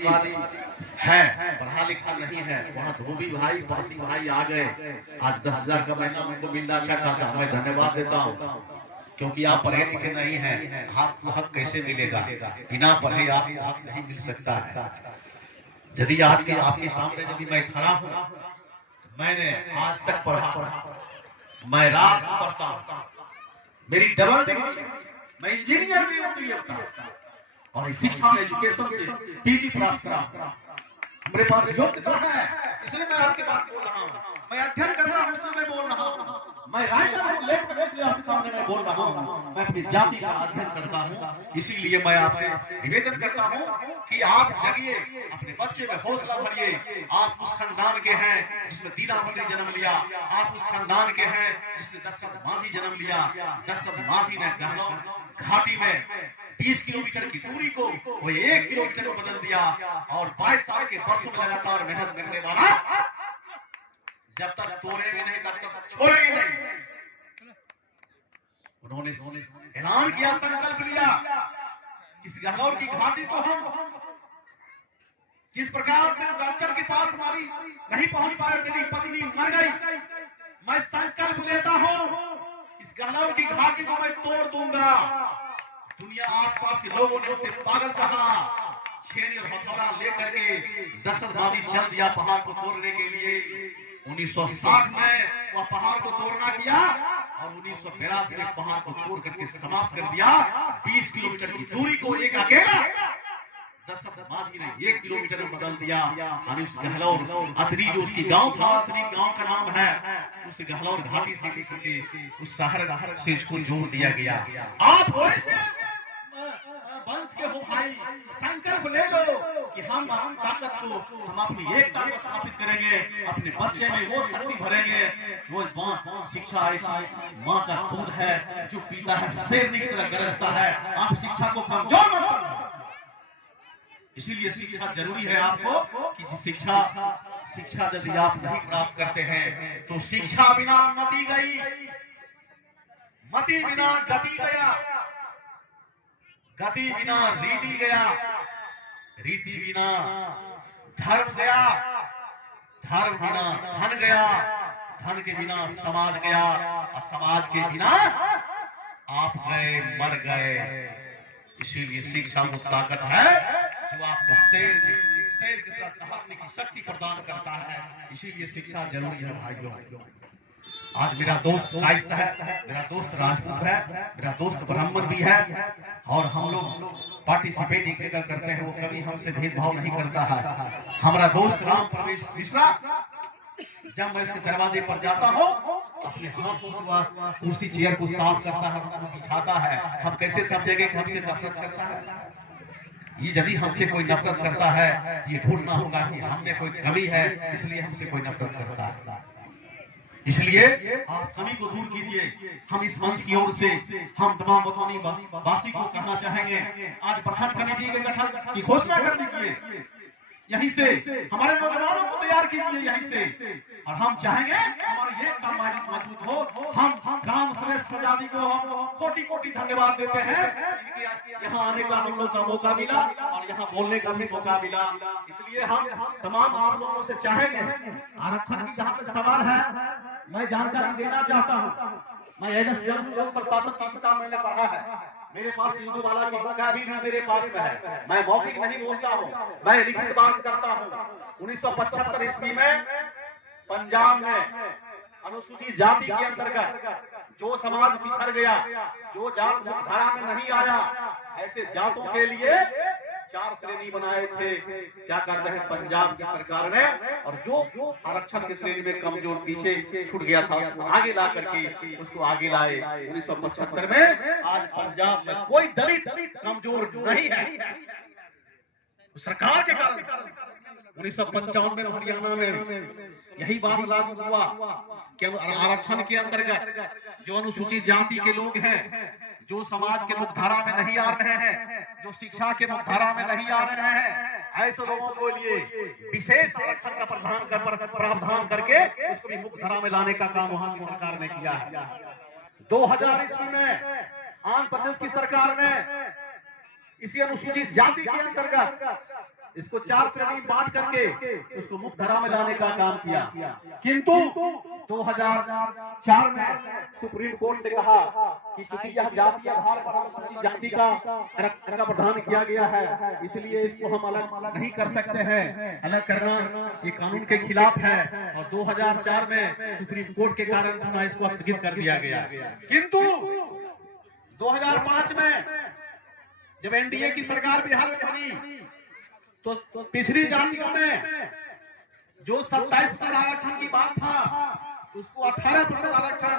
है, पढ़ा लिखा नहीं है, वहाँ धोबी भाई पासी भाई आ गए। आज 10,000 का महीना उनको मिल रहा अच्छा खासा, मैं धन्यवाद देता हूँ, क्योंकि आप पढ़े लिखे नहीं हैं, आपको हक कैसे मिलेगा? बिना पढ़े आपको हक नहीं मिल सकता है। यदि आज के आपके सामने यदि मैं खड़ा हूँ, मैंने आज तक पढ़ा, मैं रात पढ़ता हूँ, मेरी डबल डिग्री, मैं इंजीनियर भी हूँ और शिक्षा में एजुकेशन से पीजी प्राप्त करा। मेरे पास योग्यता है, इसलिए मैं आपके बात बोल रहा हूँ। मैं अध्ययन कर रहा हूँ, इसलिए मैं बोल रहा हूँ। मैं राइटर हूँ, लेखक हूँ, इसलिए आपके सामने मैं बोल रहा हूँ। मैं अपनी जाति का अध्ययन करता हूँ, इसीलिए मैं आपसे निवेदन करता हूँ कि आप जगिए, अपने बच्चे में हौसला भरिए। आप उस खानदान के हैं जिसमें दीनाबंदी जन्म लिया, आप उस खानदान के हैं जिसने दशरथ माझी जन्म लिया। दशरथ माझी ने गहलोत घाटी में 30 किलोमीटर की दूरी को वो 1 किलोमीटर में बदल दिया, और 22 साल के वर्षों में लगातार मेहनत करने वाला जब तक तोड़ेंगे नहीं तब तक छोड़ेंगे नहीं। उन्होंने ऐलान किया, संकल्प लिया, इस गहलोत की घाटी को हम जिस प्रकार से डॉक्टर के पास हमारी नहीं पहुंच पाए, मेरी पत्नी मर गई, मैं संकल्प लेता हूं इस गहलोत की घाटी को मैं तोड़ दूंगा। दुनिया आसपास के लोगों ने उसे पागल कहा, छेनी और हथौड़ा लेकर के दशरथवादी चल दिया पहाड़ को तोड़ने के लिए। 1960 में वह पहाड़ को तोड़ना किया और 1982 में पहाड़ को तोड़ करके समाप्त कर दिया। 20 किलोमीटर की दूरी को एक अकेला दशरथवादी ने 1 किलोमीटर में बदल दिया। उस गहलोत अतरी जो उसकी गांव था, अतरी गांव का नाम है, उस गहलोत घाटी से लेकर के उस शहर से इसको जोड़ दिया गया। आप वंश के हो भाई, संकल्प ले लो कि हम ताकत को, हम अपनी एकता को स्थापित करेंगे, अपने बच्चे में वो शक्ति भरेंगे। वो शिक्षा ऐसी माँ का दूध है जो पीता है शेरनी की तरह गरजता है। आप शिक्षा को कमजोर मत समझो, इसीलिए शिक्षा जरूरी है आपको कि शिक्षा यदि आप नहीं प्राप्त करते हैं तो शिक्षा बिना मति गई, मति बिना गति गया, गति बिना रीति गया, रीति बिना धर्म गया, धर्म बिना धन गया, धन के बिना समाज गया, और समाज के बिना आप गए, मर गए। इसीलिए शिक्षा वो ताकत है जो आपको शेर की तरह दहाड़ने की शक्ति प्रदान करता है। इसीलिए शिक्षा जरूरी है भाइयों। आज मेरा दोस्त कायस्थ है, मेरा दोस्त राजपूत है, मेरा दोस्त ब्राह्मण भी है, और हम लोग पार्टिसिपेट एक करते हैं, वो कभी हमसे भेदभाव नहीं करता है। हमारा दोस्त राम प्रवेश मिश्रा, जब मैं उसके दरवाजे पर जाता हूँ, अपने हाथों से कुर्सी चेयर को साफ करता है, बिठाता है। हम कैसे समझेंगे कि हमसे नफरत करता है? ये यदि हमसे कोई नफरत करता है, ये ढूंढना होगा कि हमने कोई कमी है, इसलिए हमसे कोई नफरत करता है। इसलिए आप कमी को दूर कीजिए। हम इस मंच की ओर से हम तमाम बतौनी वासी को कहना चाहेंगे, आज प्रखंड कमेटी के गठन की घोषणा कर दीजिए, यहीं से हमारे नौजवानों को तैयार कीजिए यहीं से, और हम चाहेंगे हमारी एकता मजबूत हो। हम गांव सुरेश प्रजाति को हम कोटि कोटि धन्यवाद देते हैं, यहाँ आने का हम लोग का मौका मिला और यहाँ बोलने का भी मौका मिला। इसलिए हम तमाम आप लोगों से चाहेंगे, आरक्षण की जहाँ तक सवाल है, मैं जानकारी देना चाहता हूँ। मैं एनएस प्रशासन की किताब मैंने पढ़ा है, मेरे पास हिंदू वाला की बुक अभी भी मेरे पास में है। मैं मौखिक नहीं बोलता हूँ, मैं लिखित बात करता हूँ। 1975 ईस्वी में पंजाब में अनुसूचित जाति के अंतर्गत जो समाज पिछड़ गया, जो जात मुख्यधारा में नहीं आया, ऐसे जातों के लिए 4 श्रेणी बनाए थे। क्या करते हैं पंजाब की सरकार ने, और जो आरक्षण की श्रेणी में कमजोर पीछे छूट गया था उसको आगे ला करके उसको आगे लाए। 1975 में आज पंजाब में कोई दलित कमजोर नहीं है सरकार के कारण। 1995 में हरियाणा में यही बात लागू हुआ कि आरक्षण के अंतर्गत जो अनुसूचित जाति के लोग हैं, जो समाज के मुख्यधारा में नहीं आ रहे हैं, जो शिक्षा के मुख्यधारा में नहीं आ रहे हैं, ऐसे लोगों को लिए विशेष आरक्षण का प्रावधान करके उसको भी मुख्यधारा में लाने का काम वहां की सरकार ने किया है। 2000 ईस्वी में आंध्र प्रदेश की सरकार ने इसी अनुसूचित जाति के अंतर्गत इसको 4 श्रेणी बांट करके उसको मुक्त धारा में लाने का काम किया। किंतु 2004 में सुप्रीम कोर्ट ने कहा कि चूंकि यह जातीय आधार पर अनुसूचित जाति का आरक्षण का प्रावधान किया गया है, इसलिए इसको हम अलग नहीं कर सकते हैं। अलग करना ये कानून के खिलाफ है और 2004 में सुप्रीम कोर्ट के कारण पुनः इसको स्थगित कर दिया गया। किंतु 2005 में जब एनडीए की सरकार बिहार में बनी तो पिछड़ी जातियों में जो 27% आरक्षण की बात था उसको 18% आरक्षण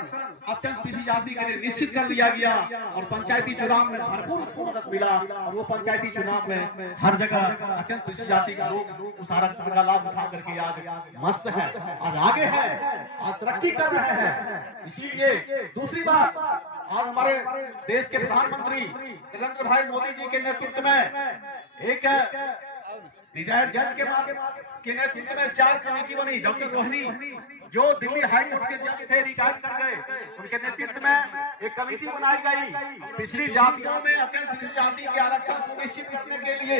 अत्यंत पिछड़ी जाति के लिए निश्चित कर दिया गया और पंचायती चुनाव में भरपूर उसको मदद मिला और वो पंचायती चुनाव में हर जगह अत्यंत पिछड़ी जाति के लोग उस आरक्षण का लाभ उठा करके आज मस्त है, आज आगे है, आज तरक्की कर रहे हैं। इसीलिए दूसरी बात, आज हमारे देश के प्रधानमंत्री नरेंद्र भाई मोदी जी के नेतृत्व में एक रिटायर्ड जज के नेतृत्व में 4 कमेटी बनी। डॉक्टर रोहिणी जो दिल्ली हाई कोर्ट के जज थे, रिटायर कर गए, उनके नेतृत्व में एक कमेटी बनाई गई पिछड़ी जातियों में अत्यंत पिछड़ी जाति के आरक्षण सुनिश्चित करने के लिए।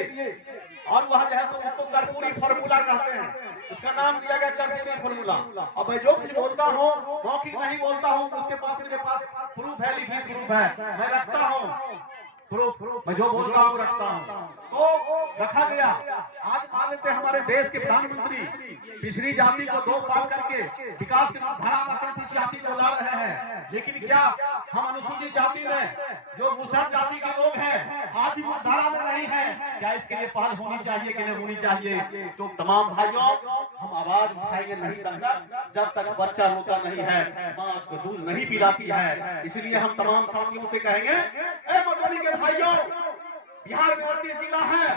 और वह जो है उसको कर्पूरी फॉर्मूला कहते हैं, उसका नाम दिया गया कर्पूरी फॉर्मूला। अब मैं जो कुछ बोलता हूँ मौखिक नहीं बोलता हूँ, उसके पास मेरे पास प्रूफ है, लिखित प्रूफ है, मैं रखता हूँ प्रूफ, मैं जो बोलता हूँ रखता हूँ। तो रखा गया। आज मान लेते हमारे देश के प्रधानमंत्री पिछड़ी जाति को 2 पाल करके विकास के धारा में पिछड़ी जाति को ला रहे हैं, लेकिन क्या हम अनुसूचित जाति में जो मुसहर जाति के लोग हैं आज भी धारा में नहीं है? क्या इसके लिए पहल होनी चाहिए कि नहीं होनी चाहिए? तो तमाम भाइयों हम आवाज उठाएंगे नहीं तक जब तक बच्चा रोता नहीं है, माँ उसको दूध नहीं पिलाती है। इसलिए हम तमाम साथियों से कहेंगे, ए मधुबनी के भाइयों, बिहार में 38 जिला है,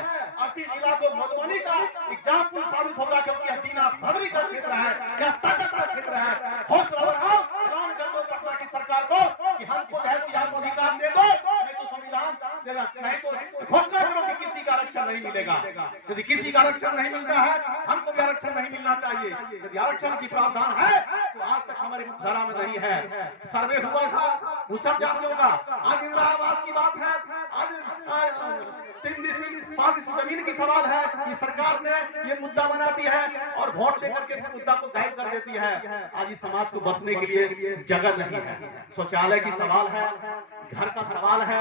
38 जिला को मधुबनी का एग्जाम्पल साबित होगा, क्योंकि यह दीना भद्री का क्षेत्र है, यह ताकत का क्षेत्र है। हौसला बढ़ाओ पटना की सरकार को कि हमको सीआर को अधिकार दे दो, नहीं तो संविधान देना, नहीं तो घोषणा करो कि किसी का आरक्षण नहीं मिलेगा। यदि किसी का आरक्षण नहीं मिलता है, हमको भी आरक्षण नहीं मिलना चाहिए। यदि आरक्षण की प्रावधान है तो आज तक हमारी मुख्यधारा में नहीं है। सर्वे हुआ था उस सब जातियों का, आज इंदिरा आवास की बात है, आज 3 जमीन की सवाल है कि सरकार ने ये मुद्दा बनाती है और वोट देकर के मुद्दा को गायब कर देती है। आज इस समाज को बसने के लिए जगह नहीं है, शौचालय की सवाल है, घर का सवाल है,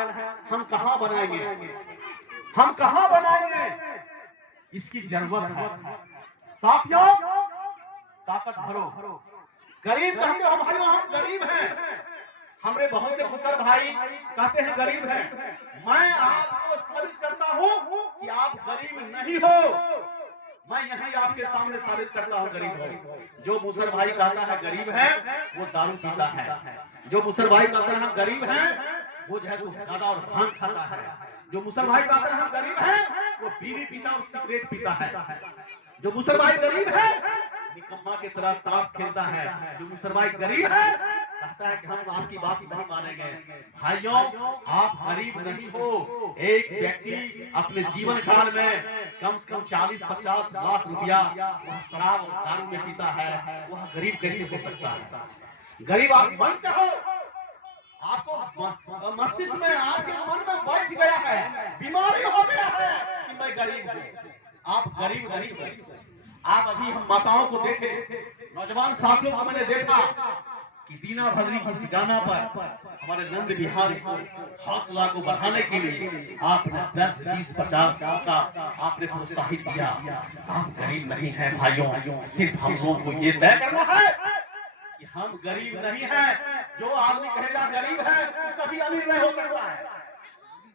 हम कहाँ बनाएंगे, हम कहाँ बनाएंगे, इसकी जरूरत है। साथियों ताकत भरो, गरीब कहते हो भाइयों, हम गरीब हैं, हमरे बहुत से खुसर भाई कहते हैं गरीब हैं। मैं आपको साबित करता हूँ कि आप गरीब नहीं हो। मैं यही आपके सामने साबित करता हूँ गरीब हो। जो मुसर भाई कहता है गरीब है वो दारू पीता है, जो मुसर भाई कहता है हम गरीब हैं वो जो है गांजा और भांग खाता है, जो मुसर भाई कहता है हम गरीब हैं वो बीड़ी पीता और सिगरेट पीता है, जो मुसर भाई गरीब है निकम्मा की तरह ताश खेलता है, जो मुसर भाई गरीब है कहता है कि हम आपकी बात नहीं मानेंगे। भाइयों आप गरीब नहीं हो। एक व्यक्ति अपने जीवन काल में कम से कम 40-50 लाख रुपया शराब और दारू में पीता है, वह गरीब कैसे हो सकता है? गरीब आप मन से हो, आपको मस्तिष्क में आपके मन में बैठ गया है, बीमारी हो गया है कि मैं गरीब हूँ। आप गरीब नहीं हो। आप अभी हम माताओं को देखे, नौजवान साथियों को मैंने देखा कि दीना भद्री की गाना पर हमारे नंद बिहारी को हौसला को बढ़ाने के लिए आपने 10, 20, 50 का आपने प्रोत्साहित किया। आप गरीब नहीं हैं भाइयों, सिर्फ हम लोगों को ये तय करना है कि हम गरीब नहीं हैं। जो आदमी कहेगा गरीब है वो कभी अमीर नहीं हो सकता है,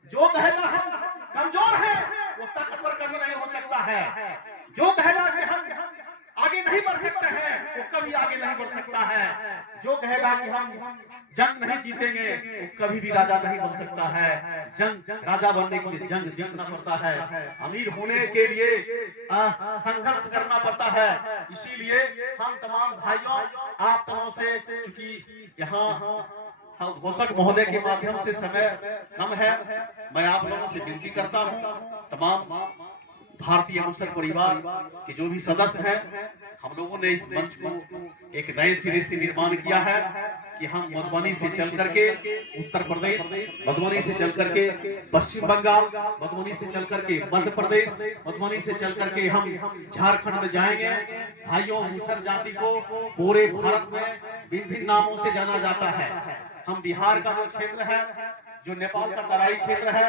जो कहेगा हम कमजोर है वो ताकतवर कभी नहीं हो सकता है, जो कहेगा कि हम आगे नहीं बढ़ सकते हैं वो कभी आगे नहीं बढ़ सकता है, जो कहेगा कि हम जंग नहीं जीतेंगे वो कभी भी राजा नहीं बन सकता है। जंग राजा बनने के लिए जंग जीतना पड़ता है, अमीर होने के लिए संघर्ष करना पड़ता है। इसीलिए हम तमाम भाइयों आप तमाम से, क्योंकि यहाँ घोषक महोदय के माध्यम से समय कम है, मैं आप लोगों से विनती करता हूँ, तमाम भारतीय मुसर परिवार के जो भी सदस्य हैं, हम लोगों ने इस मंच को एक नए सिरे से निर्माण किया है कि हम मधुबनी से चल करके उत्तर प्रदेश, मधुबनी से चल करके पश्चिम बंगाल, मधुबनी से चल करके मध्य प्रदेश, मधुबनी से चल करके हम झारखंड में जाएंगे। भाइयों, मुसहर जाति को पूरे भारत में विभिन्न नामों से जाना जाता है। हम बिहार का जो क्षेत्र है, जो नेपाल का तराई क्षेत्र है,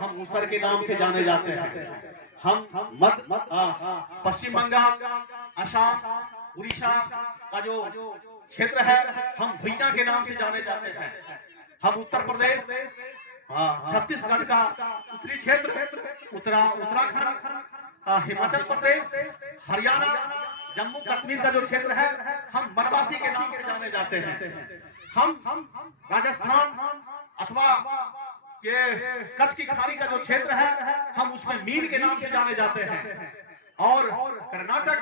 हम मुसहर के नाम से जाने जाते हैं। हम पश्चिम बंगाल, असम, उड़ीसा का जो क्षेत्र है, हम भुइयां के नाम से जाने जाते हैं। हम उत्तर प्रदेश, छत्तीसगढ़ का उत्तरी क्षेत्र, उत्तराखंड, हिमाचल प्रदेश, हरियाणा, जम्मू कश्मीर का जो क्षेत्र है, हम बनवासी के नाम से जाने जाते हैं। हम राजस्थान अथवा के कच्छ की खाड़ी का जो क्षेत्र है, हम उसमें मीर के नाम से जाने जाते हैं। और कर्नाटक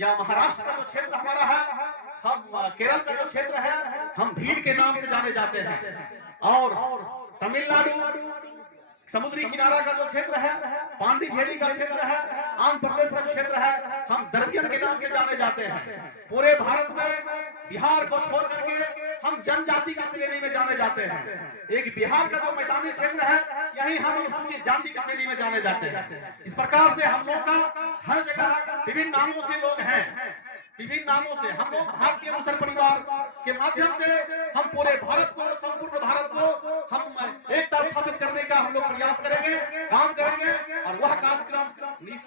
या महाराष्ट्र का जो क्षेत्र हमारा है, हम केरल का जो क्षेत्र है, हम भीड़ के नाम से जाने जाते हैं। और तमिलनाडु समुद्री किनारा का जो क्षेत्र है, पांडिचेरी का क्षेत्र है, आंध्र प्रदेश का क्षेत्र है, हम दर्जन के नाम से जाने जाते हैं। पूरे भारत में बिहार को छोड़ करके हम जनजाति की श्रेणी में जाने जाते हैं। एक बिहार का जो मैदानी क्षेत्र है, यही हम अनुसूचित जाति की श्रेणी में जाने जाते हैं। इस प्रकार से हम लोग का हर जगह विभिन्न नामों से लोग हैं, विभिन्न नामों से हम लोग भारतीय मुसहर परिवार के माध्यम से हम पूरे भारत को, संपूर्ण भारत को हम एकता स्थापित करने का हम लोग प्रयास करेंगे, काम करेंगे। और वह कार्यक्रम इस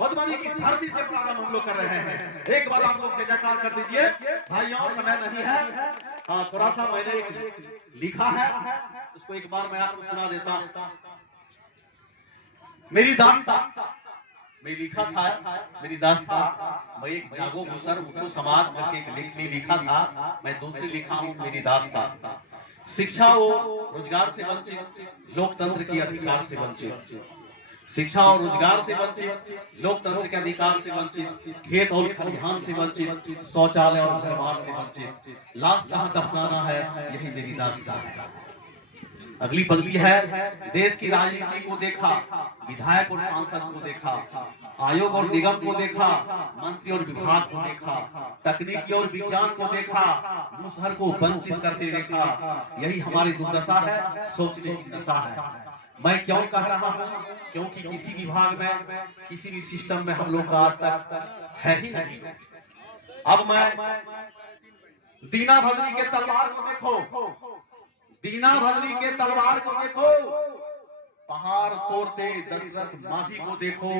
मधुबनी की धरती से प्रारंभ हम लोग कर रहे हैं। एक बार आप लोग जयकार कर दीजिए। भाइयों, समय नहीं है, थोड़ा सा मैंने लिखा है, उसको एक बार मैं आपको सुना देता हूं। मेरी दास्तां मैं लिखा था, मेरी दास्तां, मैं एक जागो मुसहर उठो समाज करके एक लेखनी लिखा था, मैं दूसरी लिखा हूँ मेरी दास्तां। शिक्षा वो रोजगार से वंचित, लोकतंत्र के अधिकार से वंचित। शिक्षा और रोजगार से वंचित, लोकतंत्र के अधिकार से वंचित, खेत और खलिहान से वंचित, शौचालय और घर बार से वंचित, लाश कहाँ दफनाना है, यही मेरी दास्तां है। अगली पंक्ति है, देश की राजनीति को देखा, विधायक और सांसद को देखा, आयोग और निगम को देखा, मंत्री और विभाग को देखा, तकनीकी और विज्ञान को देखा, मुसहर को वंचित करते देखा। यही हमारी दुर्दशा है, सोचने की दशा है। मैं क्यों कह रहा हूँ? क्योंकि किसी विभाग में, किसी भी सिस्टम में हम लोग का आज तक है ही नहीं। अब मैं दीना भद्री के तलवार को देखो, दीना भद्री के तलवार को देखो, पहाड़ तोड़ते दशरथ माझी को देखो।